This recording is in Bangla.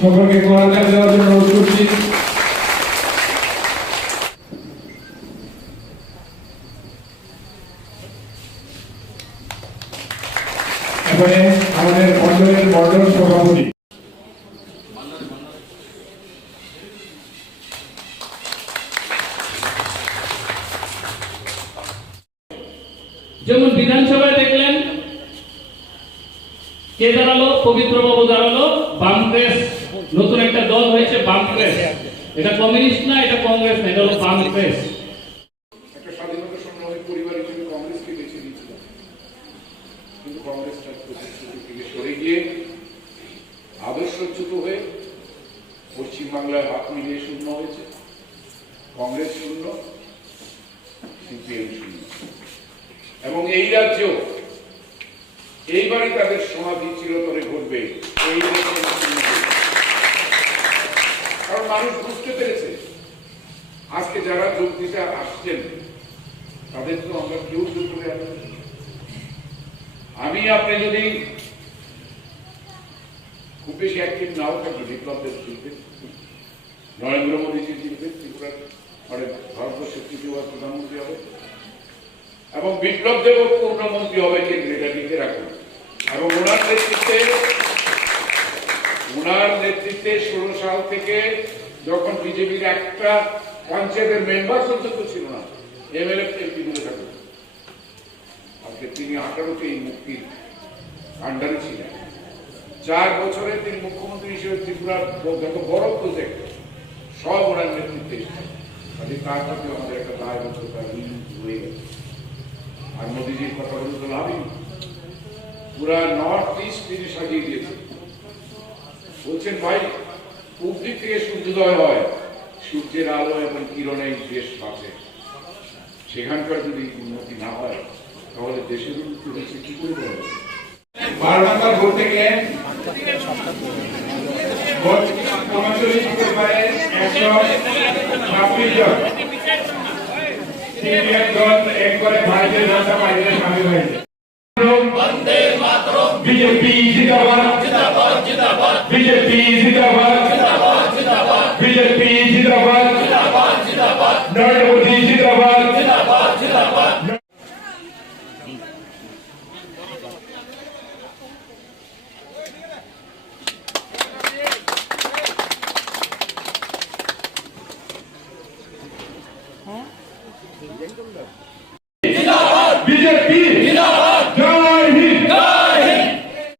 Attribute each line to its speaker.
Speaker 1: সকলকে গোড়াতে দেওয়ার জন্য অনুরোধ করছি। আমাদের মন্ডলের মন্ডল সভাপতি।
Speaker 2: যেমন বিধানসভায় দেখলেন কে দাঁড়াল পবিত্র বাবু দাঁড়াল বামপ্রেস। নতুন একটা দল হয়েছে বামপ্রেস। এটা কমিউনিস্ট না, এটা কংগ্রেস না, এটা হলো বামপ্রেস।
Speaker 3: আদর্শচ্যুত হয়ে পশ্চিমবাংলায় হাত মিলিয়ে শূন্য হয়েছে। কংগ্রেস শূন্য, সিপিএম শূন্য। এবং এই রাজ্যেও এইবারে তাদের সমাধি চিরতরে ঘটবে। কারণ মানুষ বুঝতে পেরেছে, আজকে যারা যোগ দিতে আসছেন, তাদের তো আমরা কেউ যোগ করে আমি আপনি যদি খুব বেশি একদিন নাও থাকবে বিপ্লবদের শিল্পে নরেন্দ্র মোদীজি জিতবে ত্রিপুরার মানে ভারতবর্ষের তৃতীয়বার প্রধানমন্ত্রী হবে এবং বিপ্লব দেব পূর্ণমন্ত্রী হবে কেন্দ্রে এটা লিখে রাখুন। এবং ওনার নেতৃত্বে ওনার নেতৃত্বে ষোলো সাল থেকে যখন বিজেপির একটা পঞ্চায়েতের মেম্বার পর্যন্ত ছিল না, এমএলএ এমপি থাকুন আজকে তিনি আঠারোতে এই মুক্তির আন্ডারে ছিলেন। চার বছরে তিনি মুখ্যমন্ত্রী হিসেবে ত্রিপুরার যত বড় প্রজেক্ট সব ওনার নেতৃত্বে কাজে তার প্রতি আমাদের একটা দায়বদ্ধতা রয়ে গেছে। আর মোদীজির কথা বলে তো লাভই পুরা নর্থ ইস্ট তিনি সাজিয়ে দিয়েছেন বলছেন, ভাই পূব দিক থেকে সূর্যোদয় হয়, সূর্যের আলো এবং কিরণে দেশ বাঁচে। সেখানকার যদি উন্নতি না হয়, তাহলে দেশের উন্নতি হচ্ছে কি করে?
Speaker 1: বারো নম্বর ভোট থেকে উনচল্লিশ बीजेपी जिंदाबाद। जिंदाबाद जिंदाबाद बीजेपी जिंदाबाद। जिंदाबाद जिंदाबाद बीजेपी जिंदाबाद। जिंदाबाद जिंदाबाद नरेंद्र मोदी जिंदाबाद। जिंदाबाद जिंदाबाद Thank you.